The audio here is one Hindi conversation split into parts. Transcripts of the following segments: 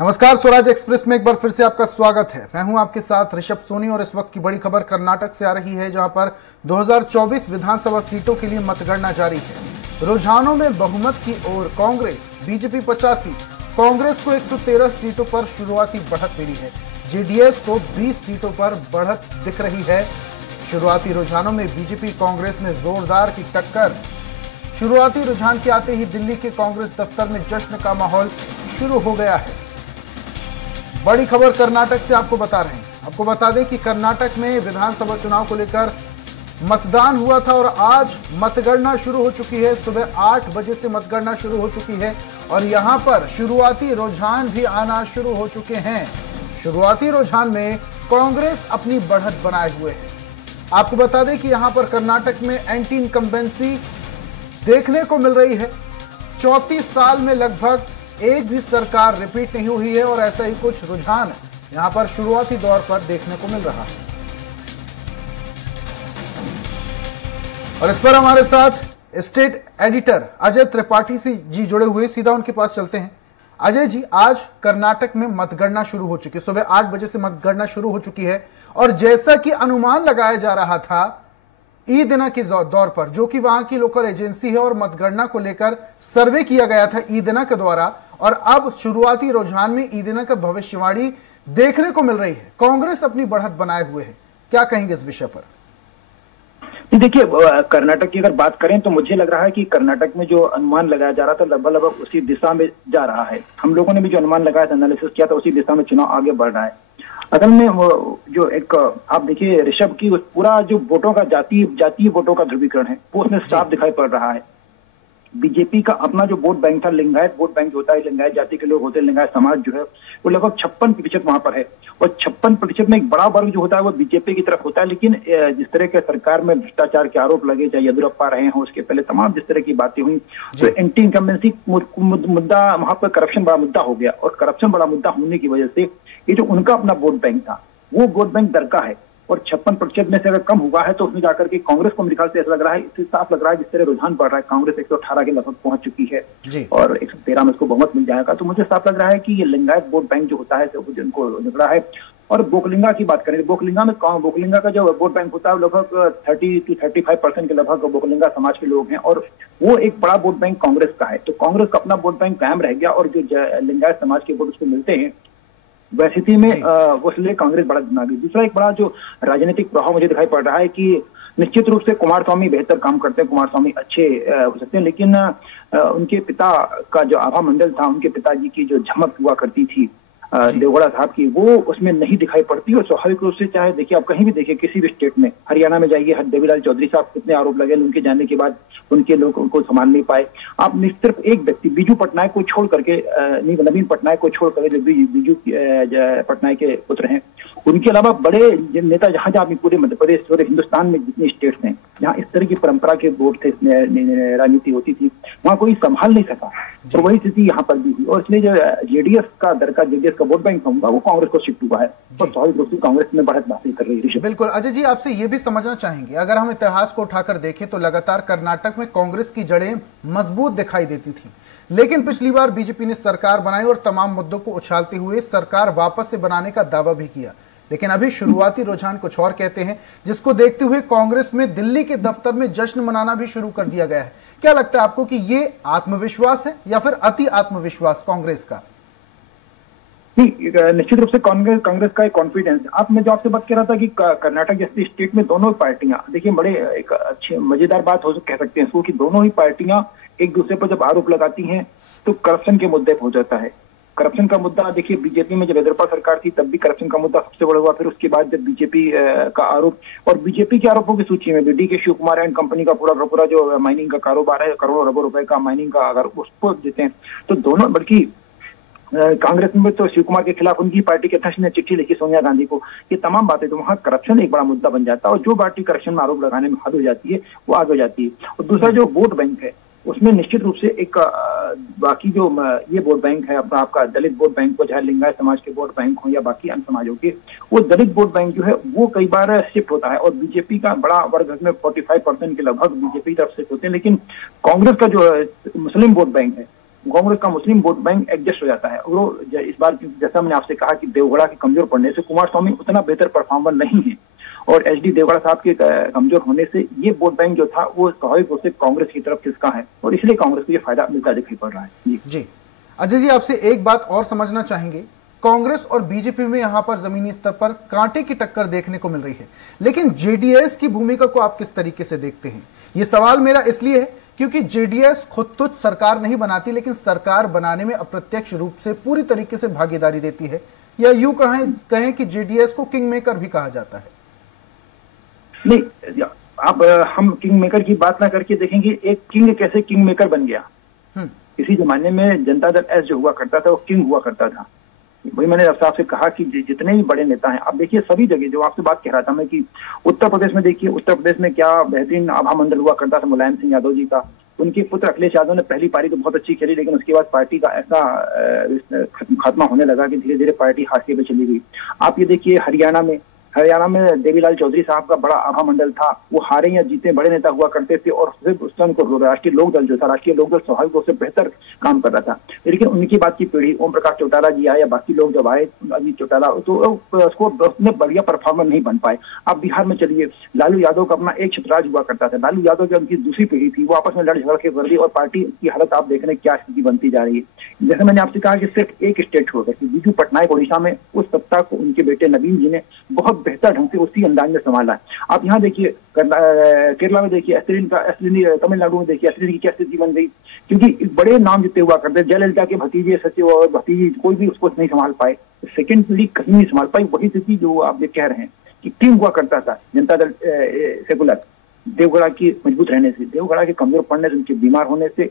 नमस्कार, स्वराज एक्सप्रेस में एक बार फिर से आपका स्वागत है। मैं हूं आपके साथ ऋषभ सोनी और इस वक्त की बड़ी खबर कर्नाटक से आ रही है, जहां पर 2024 विधानसभा सीटों के लिए मतगणना जारी है। रुझानों में बहुमत की ओर कांग्रेस, बीजेपी 85, कांग्रेस को 113 सीटों पर शुरुआती बढ़त मिली है। जेडीएस को 20 सीटों पर बढ़त दिख रही है। शुरुआती रुझानों में बीजेपी कांग्रेस में जोरदार की टक्कर। शुरुआती रुझान के आते ही दिल्ली के कांग्रेस दफ्तर में जश्न का माहौल शुरू हो गया है। बड़ी खबर कर्नाटक से आपको बता रहे हैं। आपको बता दें कि कर्नाटक में विधानसभा चुनाव को लेकर मतदान हुआ था और आज मतगणना शुरू हो चुकी है। सुबह 8 बजे से मतगणना शुरू हो चुकी है और यहां पर शुरुआती रुझान भी आना शुरू हो चुके हैं। शुरुआती रुझान में कांग्रेस अपनी बढ़त बनाए हुए है। आपको बता दें कि यहां पर कर्नाटक में एंटी इनकम्बेंसी देखने को मिल रही है। 34 साल में लगभग एक भी सरकार रिपीट नहीं हुई है और ऐसा ही कुछ रुझान यहां पर शुरुआती दौर पर देखने को मिल रहा है। और इस पर हमारे साथ स्टेट एडिटर अजय त्रिपाठी जी जुड़े हुए, सीधा उनके पास चलते हैं। अजय जी, आज कर्नाटक में मतगणना शुरू हो चुकी है। सुबह 8 बजे से मतगणना शुरू हो चुकी है और जैसा कि अनुमान लगाया जा रहा था ई दिना के दौर पर, जो कि वहां की लोकल एजेंसी है और मतगणना को लेकर सर्वे किया गया था ई दिना के द्वारा, और अब शुरुआती रुझान में ई दिना का भविष्यवाणी देखने को मिल रही है। कांग्रेस अपनी बढ़त बनाए हुए है, क्या कहेंगे इस विषय पर? देखिए, कर्नाटक की अगर बात करें तो मुझे लग रहा है कि कर्नाटक में जो अनुमान लगाया जा रहा था लगभग उसी दिशा में जा रहा है। हम लोगों ने भी जो अनुमान लगाया था, एनालिसिस किया था, उसी दिशा में चुनाव आगे बढ़ रहा है। असल में जो एक आप देखिए ऋषभ की पूरा जो वोटों का जातीय वोटों का ध्रुवीकरण है वो उसमें साफ दिखाई पड़ रहा है। बीजेपी का अपना जो वोट बैंक था, लिंगायत वोट बैंक होता है, लिंगायत जाति के लोग होते हैं, लिंगायत समाज जो है वो लगभग 56% वहां पर है और 56% में एक बड़ा वर्ग जो होता है वो बीजेपी की तरफ होता है। लेकिन जिस तरह के सरकार में भ्रष्टाचार के आरोप लगे, चाहे येदियुरप्पा रहे हों, उसके पहले तमाम जिस तरह की बातें हुई, तो एंटी इनकम्बेंसी मुद्दा वहां पर करप्शन बड़ा मुद्दा हो गया और करप्शन बड़ा मुद्दा होने की वजह से ये जो उनका अपना वोट बैंक था वो वोट बैंक दरका है और 56% में से अगर कम हुआ है तो उसमें जाकर के कांग्रेस को मेरे ख्याल से ऐसा लग रहा है, इससे साफ लग रहा है जिस तरह रुझान बढ़ रहा है, कांग्रेस 118 के लगभग पहुंच चुकी है और 113 में उसको बहुमत मिल जाएगा। तो मुझे साफ लग रहा है कि ये लिंगायत वोट बैंक जो होता है उनको निकला है। और बोकलिंगा की बात करें, बोकलिंगा का जो वोट बैंक होता है लगभग 30 to 35% के लगभग बोकलिंगा समाज के लोग हैं और वो एक बड़ा वोट बैंक कांग्रेस का है। तो कांग्रेस का अपना वोट बैंक कायम रह गया और जो लिंगायत समाज के वोट उसको मिलते हैं, वैसी स्थिति में उसलिए कांग्रेस बढ़त बना गई। दूसरा एक बड़ा जो राजनीतिक प्रभाव मुझे दिखाई पड़ रहा है कि निश्चित रूप से कुमारस्वामी बेहतर काम करते हैं, कुमारस्वामी अच्छे हो सकते हैं, लेकिन उनके पिता का जो आभा मंडल था, उनके पिताजी की जो झमक हुआ करती थी देवगौड़ा साहब की, वो उसमें नहीं दिखाई पड़ती। और स्वाभाविक रूप से चाहे देखिए आप कहीं भी देखिए, किसी भी स्टेट में, हरियाणा में जाइए, देवीलाल चौधरी साहब कितने आरोप लगे, उनके जाने के बाद उनके लोग उनको संभाल नहीं पाए। आप सिर्फ एक व्यक्ति बीजू पटनायक को छोड़ करके, नवीन पटनायक को छोड़ करके, जो बीजू पटनायक के पुत्र हैं, उनके अलावा बड़े नेता जहां जहां पूरे मध्य प्रदेश, पूरे हिंदुस्तान में जितने स्टेट्स हैं जहां इस तरह की परंपरा के वोट थे, राजनीति होती थी, वहां कोई संभाल नहीं सका और वही स्थिति यहाँ पर भी हुई। और इसलिए जो जेडीएस का वोट बैंक होगा वो कांग्रेस को शिफ्ट हुआ है और स्वाभाविक रूप से कांग्रेस में बढ़त हासिल कर रही है। बिल्कुल अजय जी, आपसे ये भी समझना चाहेंगे, अगर हम इतिहास को उठाकर देखें तो लगातार कर्नाटक में कांग्रेस की जड़ें मजबूत दिखाई देती थी, लेकिन पिछली बार बीजेपी ने सरकार बनाई और तमाम मुद्दों को उछालते हुए सरकार वापस से बनाने का दावा भी किया। लेकिन अभी शुरुआती रुझान कुछ और कहते हैं, जिसको देखते हुए कांग्रेस में दिल्ली के दफ्तर में जश्न मनाना भी शुरू कर दिया गया है। क्या लगता है आपको कि ये आत्मविश्वास है या फिर अति आत्मविश्वास कांग्रेस का? निश्चित रूप से कांग्रेस का एक कॉन्फिडेंस। मैं जो आपसे बात कर रहा था कि कर्नाटक जैसी स्टेट में दोनों पार्टियां, देखिए बड़े एक अच्छी मजेदार बात कह सकते हैं इसको कि दोनों ही पार्टियां एक दूसरे पर जब आरोप लगाती हैं तो करप्शन के मुद्दे पर हो जाता है। करप्शन का मुद्दा देखिए, बीजेपी में जब येदियुरप्पा सरकार थी तब भी करप्शन का मुद्दा सबसे बड़ा हुआ। फिर उसके बाद जब बीजेपी का आरोप, और बीजेपी के आरोपों की सूची में भी D K. Shiv Kumar and company का पूरा जो माइनिंग का कारोबार है, करोड़ों अरबों रुपए का माइनिंग का, अगर उसको देते हैं तो दोनों, बल्कि कांग्रेस में तो शिव कुमार के खिलाफ उनकी पार्टी के अध्यक्ष ने चिट्ठी लिखी सोनिया गांधी को। ये तमाम बातें, तो वहां करप्शन एक बड़ा मुद्दा बन जाता है और जो पार्टी करप्शन में आरोप लगाने में हाथ हो जाती है वो आगे हो जाती है। और दूसरा जो वोट बैंक है उसमें निश्चित रूप से एक बाकी जो ये वोट बैंक है अपना, आपका दलित वोट बैंक को, चाहे लिंगायत समाज के वोट बैंक हो या बाकी अन्य समाजों के, वो दलित वोट बैंक जो है वो कई बार शिफ्ट होता है और बीजेपी का बड़ा वर्ग में 45% के लगभग बीजेपी की तरफ शिफ्ट होते हैं। लेकिन कांग्रेस का जो मुस्लिम वोट बैंक है कांग्रेस का मुस्लिम वोट बैंक एडजस्ट हो जाता है। और इस बार जैसा मैंने आपसे कहा कि देवगढ़ा के कमजोर पड़ने से कुमार स्वामी उतना बेहतर परफॉर्मर नहीं है, और एचडी देवगढ़ा साहब के कमजोर होने से ये वोट बैंक जो था वो स्वाभाविक रूप से कांग्रेस की तरफ खिसका है, और इसलिए कांग्रेस को ये फायदा मिलता दिखाई पड़ रहा है। जी अजय जी, आपसे एक बात और समझना चाहेंगे, कांग्रेस और बीजेपी में यहां पर जमीनी स्तर पर कांटे की टक्कर देखने को मिल रही है, लेकिन जेडीएस की भूमिका को आप किस तरीके से देखते हैं? ये सवाल मेरा इसलिए है क्योंकि जेडीएस खुद तो सरकार नहीं बनाती, लेकिन सरकार बनाने में अप्रत्यक्ष रूप से पूरी तरीके से भागीदारी देती है, या यूं कहें कि जेडीएस को किंग मेकर भी कहा जाता है। नहीं, अब हम किंग मेकर की बात ना करके देखेंगे एक किंग कैसे किंग मेकर बन गया। इसी जमाने में जनता दल एस जो हुआ करता था वो किंग हुआ करता था। वही मैंने आपसे कहा कि जितने भी बड़े नेता हैं, आप देखिए सभी जगह, जो आपसे बात कह रहा था मैं कि उत्तर प्रदेश में देखिए, उत्तर प्रदेश में क्या बेहतरीन आभा मंडल हुआ करता था मुलायम सिंह यादव जी का। उनके पुत्र अखिलेश यादव ने पहली पारी तो बहुत अच्छी खेली, लेकिन उसके बाद पार्टी का ऐसा खात्मा होने लगा कि धीरे धीरे पार्टी हाशिए पे चली गई। आप ये देखिए हरियाणा में देवीलाल चौधरी साहब का बड़ा आभा मंडल था, वो हारे या जीते बड़े नेता हुआ करते थे, और फिर उस समय को राष्ट्रीय लोकदल जो था, राष्ट्रीय लोकदल स्वाभाविक रूप से बेहतर काम कर रहा था। लेकिन उनकी बात की पीढ़ी ओम प्रकाश चौटाला जी आए या बाकी लोग जब आए, अजीत चौटाला, तो उसको उसने बढ़िया परफॉर्मर नहीं बन पाए। आप बिहार में चलिए, लालू यादव का अपना एक छत्रराज हुआ करता था। लालू यादव जो उनकी दूसरी पीढ़ी थी वो आपस में लड़ झगड़ के कर दी, और पार्टी की हालत आप देख रहे हैं क्या स्थिति बनती जा रही है। जैसे मैंने आपसे कहा कि सिर्फ एक स्टेट छोड़कर कि बीजू पटनायक ओडिशा में, उस सत्ता को उनके बेटे नवीन जी ने बहुत बेहतर ढंग से उसी अंदाज में संभाला है। आप यहाँ देखिए केरला में देखिए, तमिलनाडु में देखिए एसलिन की क्या स्थिति बन गई, क्योंकि बड़े नाम जितने हुआ करते, जयललिता के भतीजे सचिव और भतीजी कोई भी उसको नहीं संभाल पाए, सेकंड पीढ़ी कहीं नहीं संभाल पाई। वही स्थिति जो आप ये कह रहे हैं कि किंग हुआ करता था जनता दल सेकुलर, देवगढ़ा की मजबूत रहने से, देवगढ़ा के कमजोर पड़ने से, उनके बीमार होने से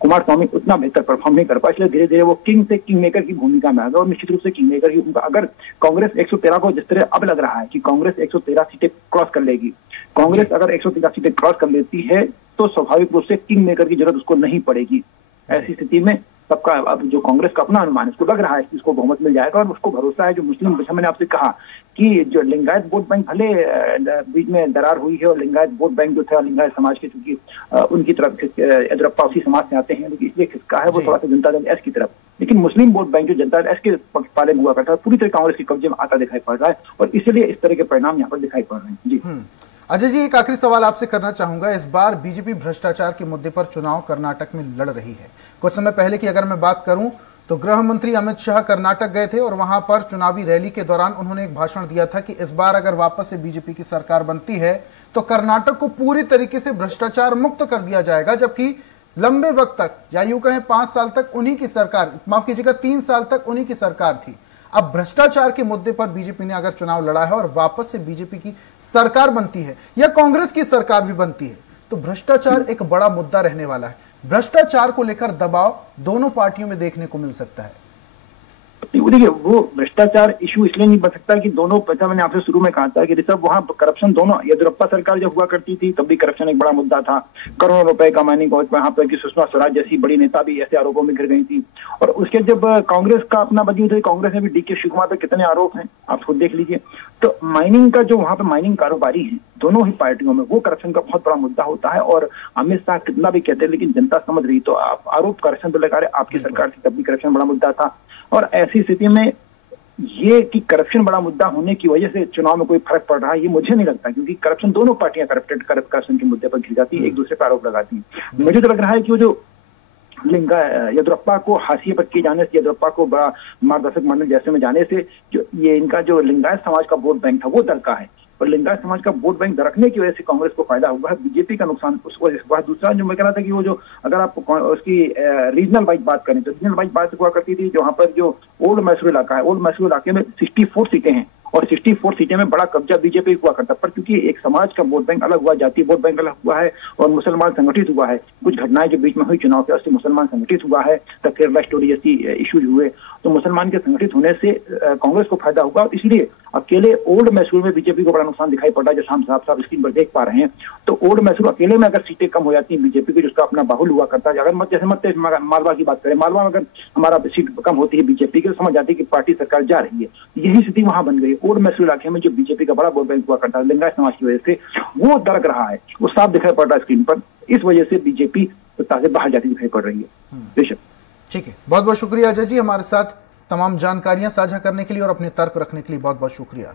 कुमार स्वामी उतना बेहतर परफॉर्म नहीं कर पाए, इसलिए धीरे धीरे वो किंग से किंग मेकर की भूमिका में आ गया। और निश्चित रूप से किंग मेकर की भूमिका, अगर कांग्रेस 113 को जिस तरह अब लग रहा है कि कांग्रेस 113 सीटें क्रॉस कर लेगी, कांग्रेस अगर 113 सीटें क्रॉस कर लेती है तो स्वाभाविक रूप से किंग मेकर की जरूरत उसको नहीं पड़ेगी। ऐसी स्थिति में सबका, अब जो कांग्रेस का अपना अनुमान है, उसको लग रहा है कि इसको बहुमत मिल जाएगा, और उसको भरोसा है जो मुस्लिम, जैसा मैंने आपसे कहा कि जो लिंगायत वोट बैंक भले बीच में दरार हुई है, और लिंगायत वोट बैंक जो था लिंगायत समाज के, चूंकि उनकी तरफ येदियुरप्पा उसी समाज से आते हैं, इसलिए खिसका है वो थोड़ा सा जनता दल एस की तरफ। लेकिन मुस्लिम वोट बैंक जो जनता दल एस के पाले में हुआ करता है पूरी तरह कांग्रेस के कब्जे में आता दिखाई पड़ रहा है, और इसलिए इस तरह के परिणाम यहाँ पर दिखाई पड़ रहे हैं। जी अजय जी, एक आखिरी सवाल आपसे करना चाहूंगा। इस बार बीजेपी भ्रष्टाचार के मुद्दे पर चुनाव कर्नाटक में लड़ रही है। कुछ समय पहले की अगर मैं बात करूं तो गृह मंत्री अमित शाह कर्नाटक गए थे, और वहां पर चुनावी रैली के दौरान उन्होंने एक भाषण दिया था कि इस बार अगर वापस से बीजेपी की सरकार बनती है तो कर्नाटक को पूरी तरीके से भ्रष्टाचार मुक्त कर दिया जाएगा, जबकि लंबे वक्त तक, या यूं कहें 5 साल तक उन्हीं की सरकार, माफ कीजिएगा 3 साल तक उन्हीं की सरकार थी। अब भ्रष्टाचार के मुद्दे पर बीजेपी ने अगर चुनाव लड़ा है और वापस से बीजेपी की सरकार बनती है या कांग्रेस की सरकार भी बनती है, तो भ्रष्टाचार एक बड़ा मुद्दा रहने वाला है। भ्रष्टाचार को लेकर दबाव दोनों पार्टियों में देखने को मिल सकता है। देखिए, वो भ्रष्टाचार इशू इसलिए नहीं बन सकता कि दोनों, पता मैंने आपसे शुरू में कहा था कि ऋषभ, वहां करप्शन दोनों, येदियुरप्पा सरकार जब हुआ करती थी तब भी करप्शन एक बड़ा मुद्दा था, करोड़ों रुपए कमाने को, वहां पर कि सुषमा स्वराज जैसी बड़ी नेता भी ऐसे आरोपों में घिर गई थी। और उसके जब कांग्रेस का अपना वजूद है, कांग्रेस में भी डीके शिवकुमार पे कितने आरोप हैं आप खुद देख लीजिए। तो माइनिंग का जो वहां पर माइनिंग कारोबारी है दोनों ही पार्टियों में, वो करप्शन का बहुत बड़ा मुद्दा होता है। और अमित शाह कितना भी कहते हैं लेकिन जनता समझ रही, तो आप आरोप करप्शन पे लगा रहे, आपकी सरकार थी तब भी करप्शन बड़ा मुद्दा था। और ऐसी स्थिति में ये कि करप्शन बड़ा मुद्दा होने की वजह से चुनाव में कोई फर्क पड़ रहा है, ये मुझे नहीं लगता, क्योंकि करप्शन, दोनों पार्टियां करप्शन के मुद्दे पर घिर जाती है, एक दूसरे पर आरोप लगाती है। मुझे तो लग रहा है कि वो जो येदियुरप्पा को हाशिए पर किए जाने से, येदियुरप्पा को बड़ा मार्गदर्शक मंडल जैसे में जाने से, जो ये इनका जो लिंगायत समाज का वोट बैंक था वो दरका है, और लिंगायत समाज का वोट बैंक दरकने की वजह से कांग्रेस को फायदा हुआ है, बीजेपी का नुकसान उस वजह से हुआ। दूसरा जो मैं कह रहा था कि वो जो, अगर आप उसकी रीजनल वाइज बात करें तो रीजनल वाइज बात हुआ करती थी, वहां पर जो ओल्ड मैसूर इलाका है, ओल्ड मैसूर इलाके में 64 सीटें हैं, और 64 सीटें में बड़ा कब्जा बीजेपी हुआ करता, पर क्योंकि एक समाज का वोट बैंक अलग हुआ, जातीय वोट बैंक अलग हुआ है, और मुसलमान संगठित हुआ है, कुछ घटनाएं जो बीच में हुई चुनाव के, उससे मुसलमान संगठित हुआ है, तब केरला स्टोरी जैसी इश्यूज हुए, तो मुसलमान के संगठित होने से कांग्रेस को फायदा हुआ, और इसलिए अकेले ओल्ड मैसूर में बीजेपी को बड़ा नुकसान दिखाई पड़ रहा है, जैसा हम साफ स्क्रीन पर देख पा रहे हैं। तो ओल्ड मैसूर अकेले में अगर सीटें कम हो जाती है बीजेपी की, जिसका अपना बाहुल हुआ करता है, अगर जैसे मालवा की बात करें, मालवा में अगर हमारा सीट कम होती है बीजेपी की, तो समझ जाती है कि पार्टी सरकार जा रही है। यही स्थिति वहां बन गई। ओल्ड मैसूर इलाके में जो बीजेपी का बड़ा वोट बैंक हुआ करता है लिंगायत समाज की वजह से, वो दरक रहा है, वो साफ दिखाई पड़ रहा है स्क्रीन पर। इस वजह से बीजेपी सत्ता से बाहर जाती दिखाई पड़ रही है। ठीक है, बहुत बहुत शुक्रिया अजय जी, हमारे साथ तमाम जानकारियां साझा करने के लिए और अपने तर्क रखने के लिए बहुत बहुत शुक्रिया।